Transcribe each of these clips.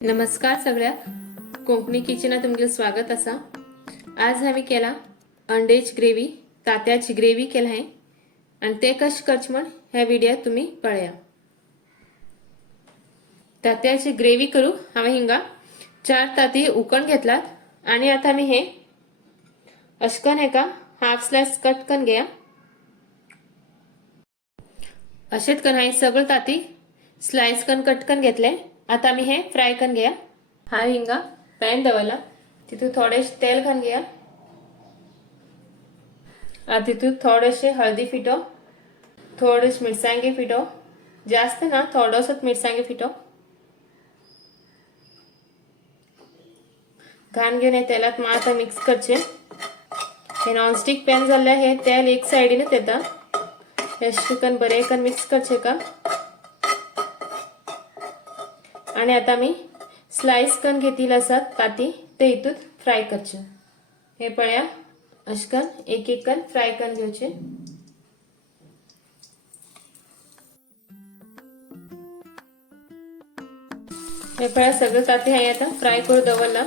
नमस्कार सगळ्या कोंकणी किचनात तुमचे स्वागत असा। आज आम्ही केला अंडेची ग्रेव्ही, तात्याची ग्रेव्ही केला आहे आणि ते कश करच म्हण ह्या व्हिडिओत तुम्ही पळया। तात्याची ग्रेव्ही करू हांवें हिंगा 4 ताती उकळून घेतलात आणि आता मी हे अशकन हेका हाफ स्लाइस कट करून घेया। अशेच करून हांवें सगळे ताती स्लाइस करून कट करून घेतले। आता मी हे फ्राय करून घेया। हा हिंगा पॅन दवरला, तितून थोडेसे तेल घालून घेया। आता तितून थोडेसे हळदी फिटो, थोडेसे मिरसांगे फिटो, जास्त ना थोडोसोच मिरसांगे फिटो घालून घेऊन हे तेलात मात मिक्स करचे। हे नॉनस्टिक पॅन जाल्ले हे तेल एक साइडीनच येता, अशें करून बरे करून मिक्स करचे का। आणि आता मी स्लाइस करून घेतली असतात ताती ते हितून फ्राय करचे। हे पळया अशकन एक एक करून फ्राय करून घेवचे। हे पळया सगळे ताती हांवें आता फ्राय करून दवरला।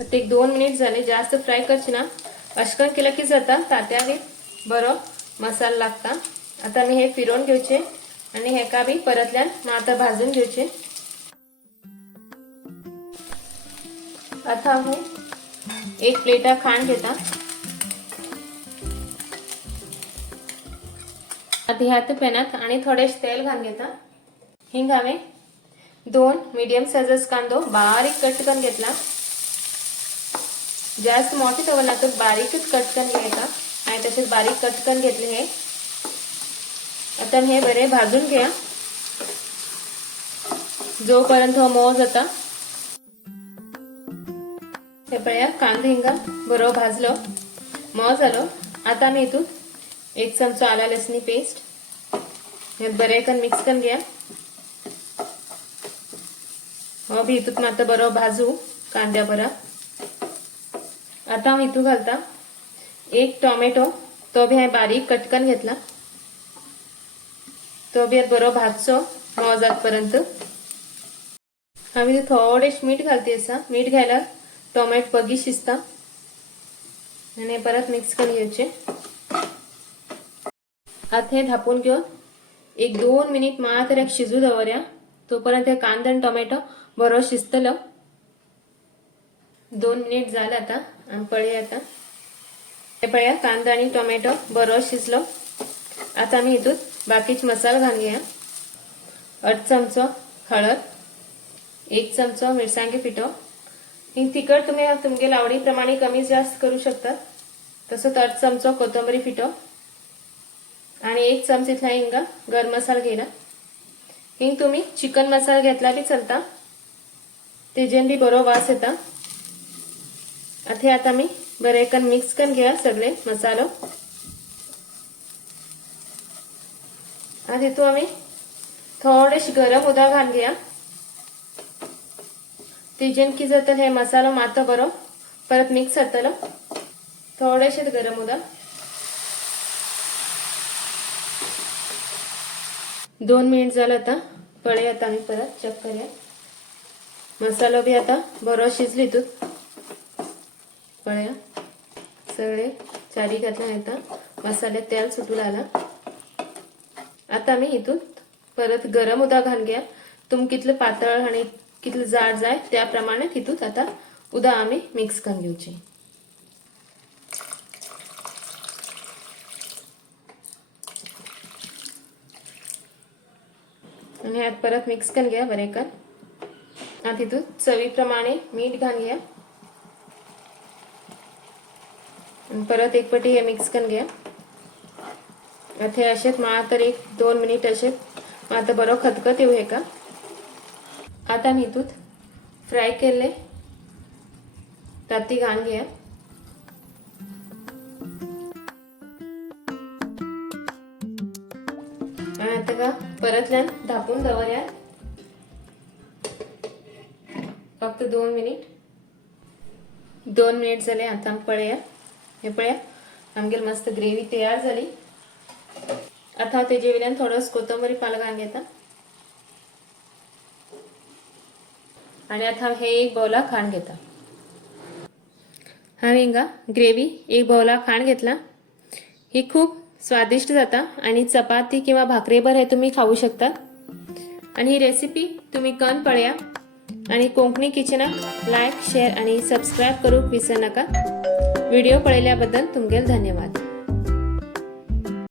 आता एक 2 मिनिट झाले, जास्त फ्राय करचे ना। अशकन केलं की जाता तात्याक बरो मसाला लागता। आता मी हे फिरवून घेवचे आणि हेका बी परतल्यान मात भाजून घेवचे। आता मी एक प्लेटा खांड घेता। आता ह्यात पॅनात आणि थोडेसे तेल घालून घेता। हिंग हांवें 2 मीडियम साइजच कांदो बारीक कट करून घेतला। जास्त मोठे दवरना तर बारीकच कट करून घ्यायचा आणि तसेच बारीक कट करून घेतले हे। आता हे बरे भाजून घ्या जोपर्यंत हो मऊ जाता। हे पळया कांदो हिंगा बरो भाजलो, मऊ जालो। आता मी इथून 1 चमचो आला लसणी पेस्ट हे बरे करून मिक्स करून घ्या। हो भी इथून मात्र बरो भाजू कांद्या बरा। आता मी इथून घालता 1 टोमॅटो, तो भी हांवें बारीक कट करून घेतला। तो भी बरो भाजचो मऊ जातपर्यंत। हांवें थोडेशे मीठ घालते असा, मीठ घायला टोमॅटो बगी शिजता आणि परत मिक्स करून घ्यायचे। आता हे धापून घेऊन 1-2 मिनिट मात्र शिजू दवरया, तोपर्यंत कांदा आणि टोमॅटो बरो शिजतलो। 2 मिनिट झाले आता आणि पळया आता हे पळया कांदा आणि टोमॅटो बरो शिजलो। आता मी इथून बाकीचे मसाला घालून घ्या। 8 चमचो हळद, 1 चमचो मिरसांगे पिठो, ही तिखट तुम्ही तुमच्या आवडीप्रमाणे कमी जास्त करू शकता। तसंच 8 चमचो कोथिंबीर पिठो आणि 1 चमचो इथला हिंगा गरम मसाला घ्यायला। हिंग तुम्ही चिकन मसाला घेतला बी चलता, तेजेन बी बरो वास येता। आता मी बरे करून मिक्स करून घ्या सगळे मसालो। आता इथून आम्ही थोडेसे गरम उदक घालून घ्या, तेजेन की जाता हे मसालो मातो बरो परत मिक्स जातलो। थोडेसे गरम उदक 2 मिनिट झाले आता पळया। आता आम्ही परत चेक करूया। मसालो भी आता बरो शिजली तू पळया सगळे चारी घातला आता मसाले तेल सुटू आला। आता मी इथून परत गरम उदक घालून घ्या, तुम कितलं पातळ आणि कितलं जाड जाय त्याप्रमाणे इथून आता उदक आम्ही मिक्स करून घेऊचे। आणि यात परत मिक्स करून घ्या बरे कर। आता इथून चवीप्रमाणे मीठ घालून घ्या आणि परत एक पटी हे मिक्स करून घ्या। आता असेच मात्र 1-2 मिनिट असे मात्र बरो खतखत येऊ हे का। आता मी इथून फ्राय केले ताती घालून घ्या आणि आता का परतल्यान धापून दवरया फक्त 2 मिनिट। 2 मिनिट झाले आता पळया। हे पळया आमगेर मस्त ग्रेव्ही तयार झाली। आता तेजे वयल्यान थोडोस कोथंबरी पालो घालून घेता आणि आता हे एक बाउला खाण घेता। हांवें हिंगा ग्रेव्ही एक बाउला खाण घेतला। ही खूप स्वादिष्ट जाता आणि चपाती किंवा भाकरी बरोबर हे तुम्ही खाऊ शकता। आणि ही रेसिपी तुम्ही करून पळया आणि कोंकणी किचनाक लाईक शेअर आणि सबस्क्राइब करूक विसरू नका। व्हिडिओ पळयल्याबद्दल तुमगेल धन्यवाद।